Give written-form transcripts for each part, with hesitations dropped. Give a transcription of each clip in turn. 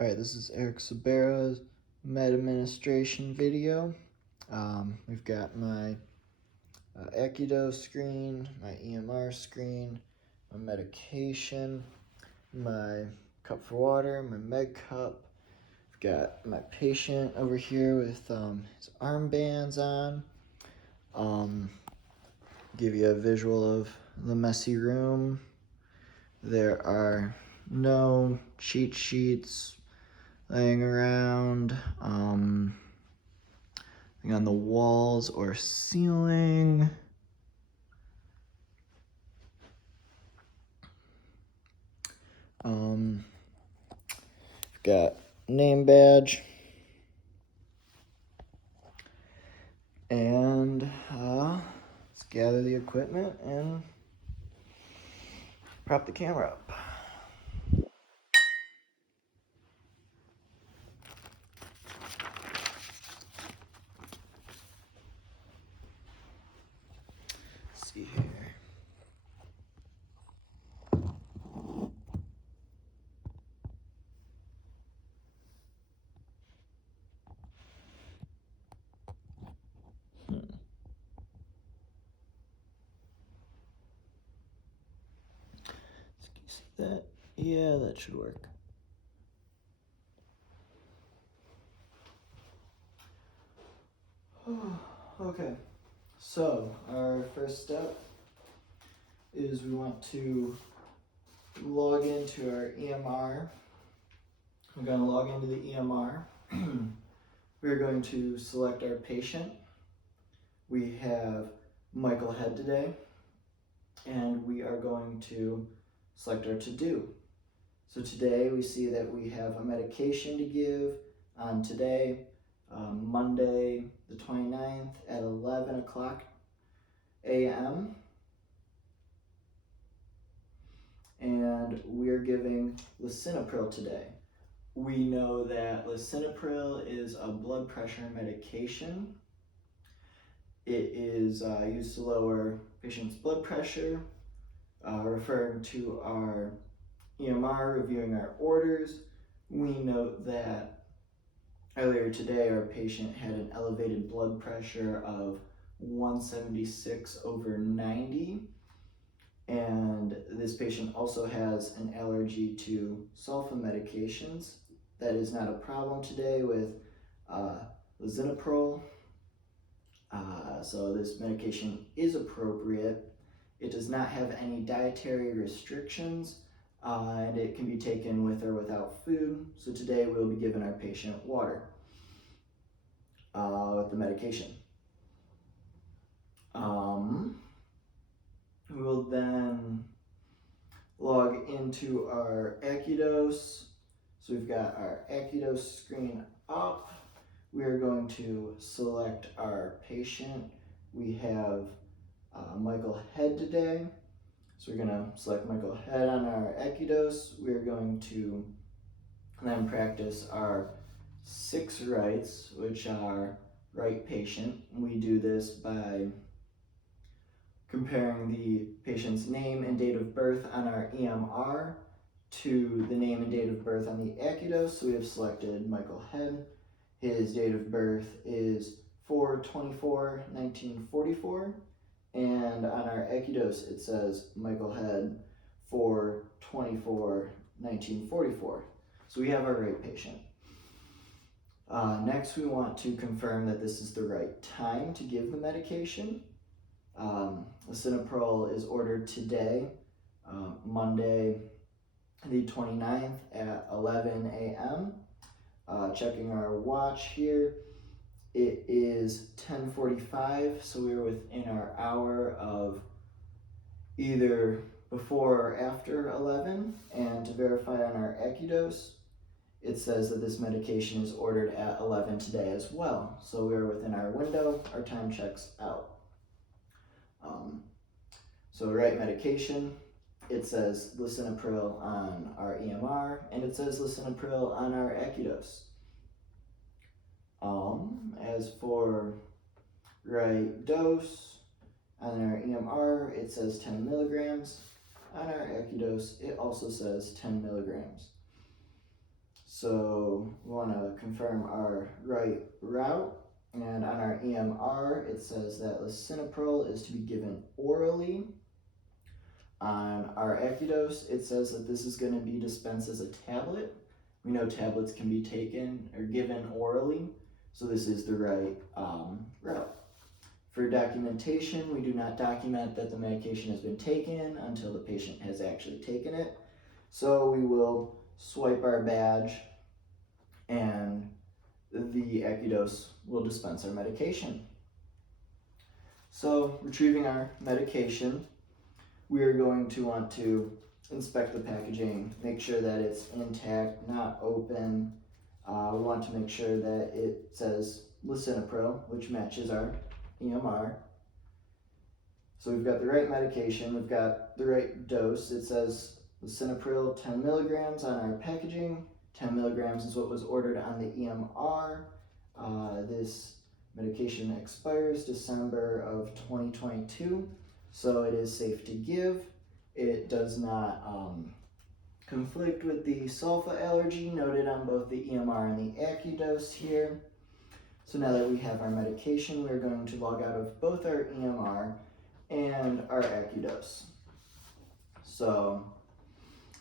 Alright, this is Eric Sabera's med administration video. We've got my AccuDose screen, my EMR screen, my medication, my cup for water, my med cup. We've got my patient over here with his armbands on. Give you a visual of the messy room. There are no cheat sheets laying around on the walls or ceiling. Got name badge and let's gather the equipment and prop the camera up. Let's see here. Can you see that? Yeah, that should work. Okay, so our first step is we want to log into our EMR. We're going to log into the EMR. We're going to select our patient. We have Michael Head today, and we are going to select our to-do. So today we see that we have a medication to give on today, Monday the 29th at 11 o'clock a.m. And we're giving lisinopril today. We know that lisinopril is a blood pressure medication. It is used to lower patients' blood pressure. Referring to our EMR, reviewing our orders, we note that earlier today our patient had an elevated blood pressure of 176/90, and this patient also has an allergy to sulfa medications. That is not a problem today with lisinopril. So this medication is appropriate. It does not have any dietary restrictions, and it can be taken with or without food. So today we'll be giving our patient water with the medication. We will then log into our AccuDose. So we've got our AccuDose screen up. We are going to select our patient. We have Michael Head today. So we're going to select Michael Head on our AccuDose. We're going to then practice our 6 rights, which are right patient. We do this by comparing the patient's name and date of birth on our EMR to the name and date of birth on the AccuDose. So we have selected Michael Head. His date of birth is 4/24/1944, and on our AccuDose it says Michael Head 4/24/1944. So we have our right patient. Next, we want to confirm that this is the right time to give the medication. Lisinopril is ordered today, Monday the 29th at 11 a.m. Checking our watch here, it is 10:45, so we're within our hour of either before or after 11. And to verify on our AccuDose, it says that this medication is ordered at 11 today as well. So we're within our window, our time checks out. So right medication, it says lisinopril on our EMR, and it says lisinopril on our AccuDose. As for right dose, on our EMR, it says 10 milligrams. On our AccuDose, it also says 10 milligrams. So we want to confirm our right route. And on our EMR, it says that lisinopril is to be given orally. On our AccuDose, it says that this is going to be dispensed as a tablet. We know tablets can be taken or given orally, so this is the right route. For documentation, we do not document that the medication has been taken until the patient has actually taken it. So we will swipe our badge and the AccuDose will dispense our medication. So retrieving our medication, we are going to want to inspect the packaging, make sure that it's intact, not open. We want to make sure that it says lisinopril, which matches our EMR. So we've got the right medication, we've got the right dose. It says lisinopril 10 milligrams on our packaging. 10 milligrams is what was ordered on the EMR. This medication expires December of 2022, so it is safe to give. It does not conflict with the sulfa allergy noted on both the EMR and the AccuDose here. So now that we have our medication, we're going to log out of both our EMR and our AccuDose. So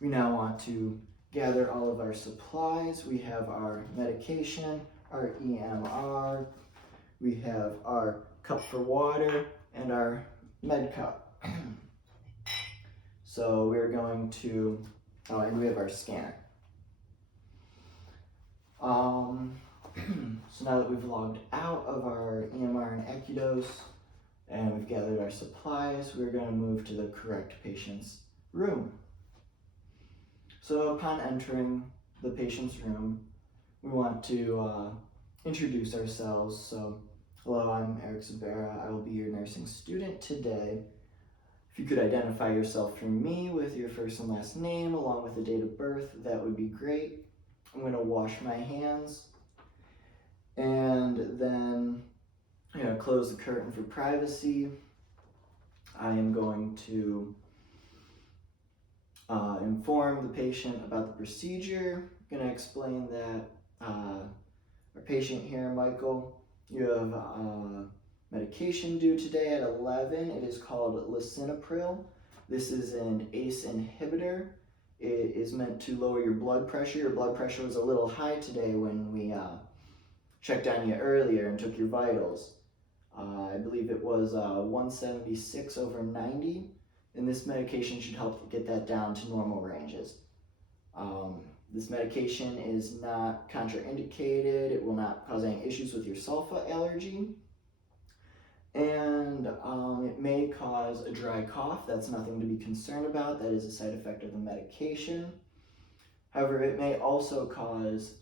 we now want to gather all of our supplies. We have our medication, our EMR, we have our cup for water, and our med cup. So we're going to, and we have our scanner. So now that we've logged out of our EMR and AccuDose and we've gathered our supplies, we're going to move to the correct patient's room. So upon entering the patient's room, we want to introduce ourselves. So, hello, I'm Eric Zabera. I will be your nursing student today. If you could identify yourself for me with your first and last name along with the date of birth, that would be great. I'm going to wash my hands and then close the curtain for privacy. I am going to inform the patient about the procedure. I'm going to explain that our patient here, Michael, you have medication due today at 11. It is called lisinopril. This is an ACE inhibitor. It is meant to lower your blood pressure. Your blood pressure was a little high today when we checked on you earlier and took your vitals. I believe it was 176 over 90, and this medication should help get that down to normal ranges. This medication is not contraindicated. It will not cause any issues with your sulfa allergy. And it may cause a dry cough. That's nothing to be concerned about. That is a side effect of the medication. However, it may also cause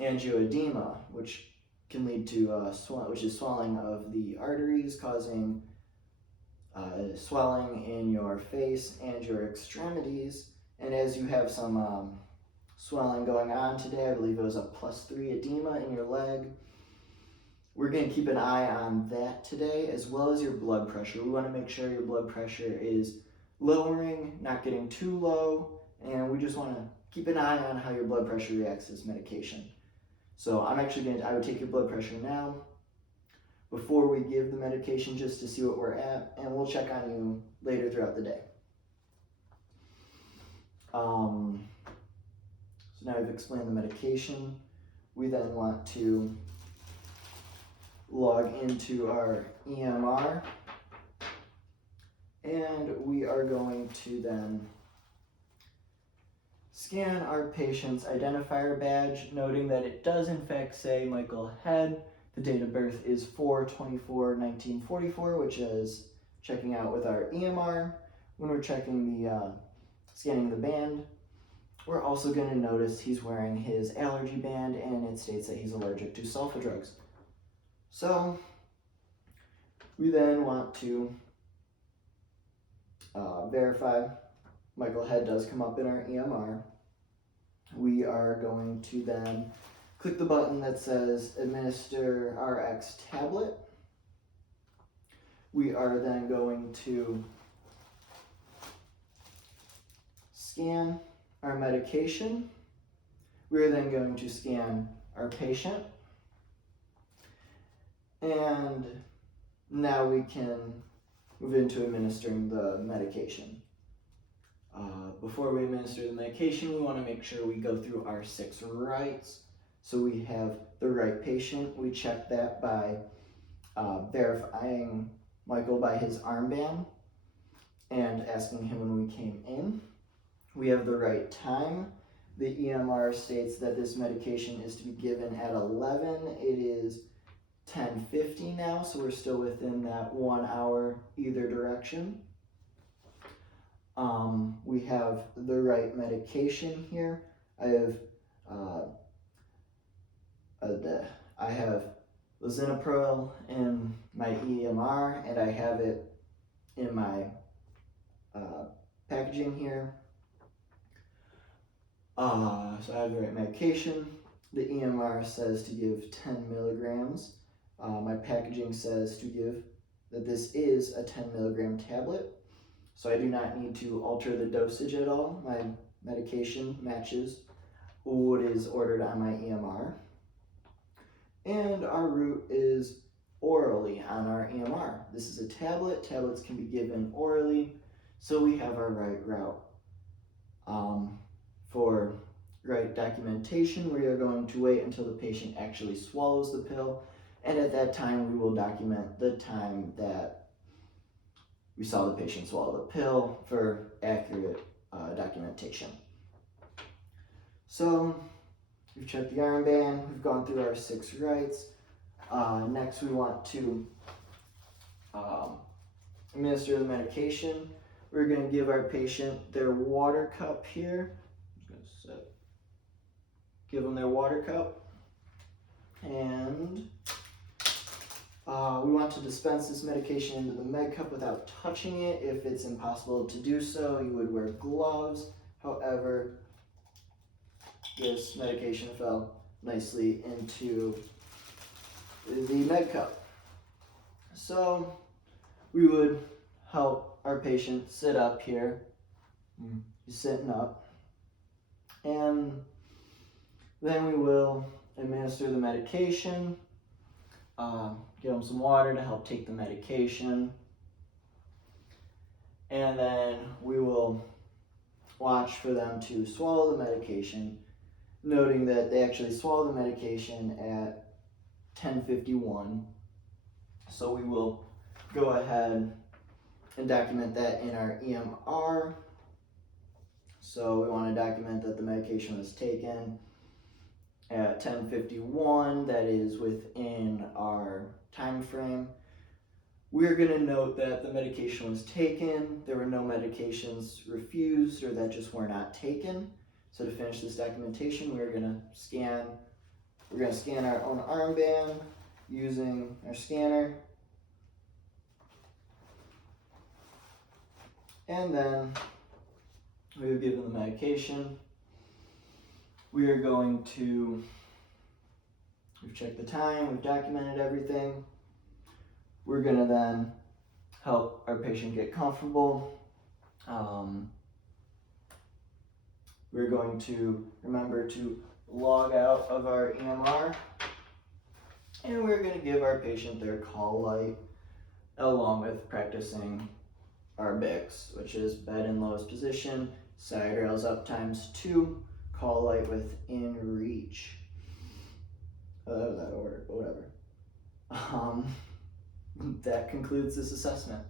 angioedema, which can lead to which is swelling of the arteries, causing swelling in your face and your extremities. And as you have some swelling going on today, I believe it was a +3 edema in your leg. We're going to keep an eye on that today, as well as your blood pressure. We want to make sure your blood pressure is lowering, not getting too low, and we just want to keep an eye on how your blood pressure reacts to this medication. So I would take your blood pressure now before we give the medication just to see what we're at, and we'll check on you later throughout the day. So now we've explained the medication. We then want to log into our EMR, and we are going to then scan our patient's identifier badge, noting that it does in fact say Michael Head. The date of birth is 4/24/1944, which is checking out with our EMR. When we're checking the scanning the band, we're also going to notice he's wearing his allergy band, and it states that he's allergic to sulfa drugs. So we then want to verify Michael Head does come up in our EMR. We are going to then click the button that says Administer RX Tablet. We are then going to scan our medication. We're then going to scan our patient, and now we can move into administering the medication. Before we administer the medication, we want to make sure we go through our 6 rights. So we have the right patient. We check that by verifying Michael by his armband and asking him when we came in. We have the right time. The EMR states that this medication is to be given at 11. It is 10:50 now, so we're still within that 1 hour either direction. We have the right medication here. I have lisinopril in my EMR, and I have it in my packaging here. So I have the right medication. The EMR says to give 10 milligrams. My packaging says to give that this is a 10 milligram tablet. So I do not need to alter the dosage at all. My medication matches what is ordered on my EMR. And our route is orally on our EMR. This is a tablet. Tablets can be given orally, so we have our right route. For right documentation, we are going to wait until the patient actually swallows the pill, and at that time we will document the time that we saw the patient swallow the pill for accurate documentation. So we've checked the armband, we've gone through our 6 rights. Next we want to administer the medication. We're going to give our patient their water cup here. Give them their water cup, and we want to dispense this medication into the med cup without touching it. If it's impossible to do so, you would wear gloves. However, this medication fell nicely into the med cup. So we would help our patient sit up here. He's sitting up, and then we will administer the medication, give them some water to help take the medication, and then we will watch for them to swallow the medication, noting that they actually swallow the medication at 10:51. So we will go ahead and document that in our EMR. So we want to document that the medication was taken at 10:51, that is within our time frame. We're going to note that the medication was taken, there were no medications refused or that just were not taken. So to finish this documentation, we're going to scan our own armband using our scanner. And then we've given the medication. We are going to, we've checked the time, we've documented everything. We're going to then help our patient get comfortable. We're going to remember to log out of our EMR, and we're going to give our patient their call light along with practicing our BICS, which is bed in lowest position, side rails up ×2, call light within reach. Oh, that was out of order, but whatever. That concludes this assessment.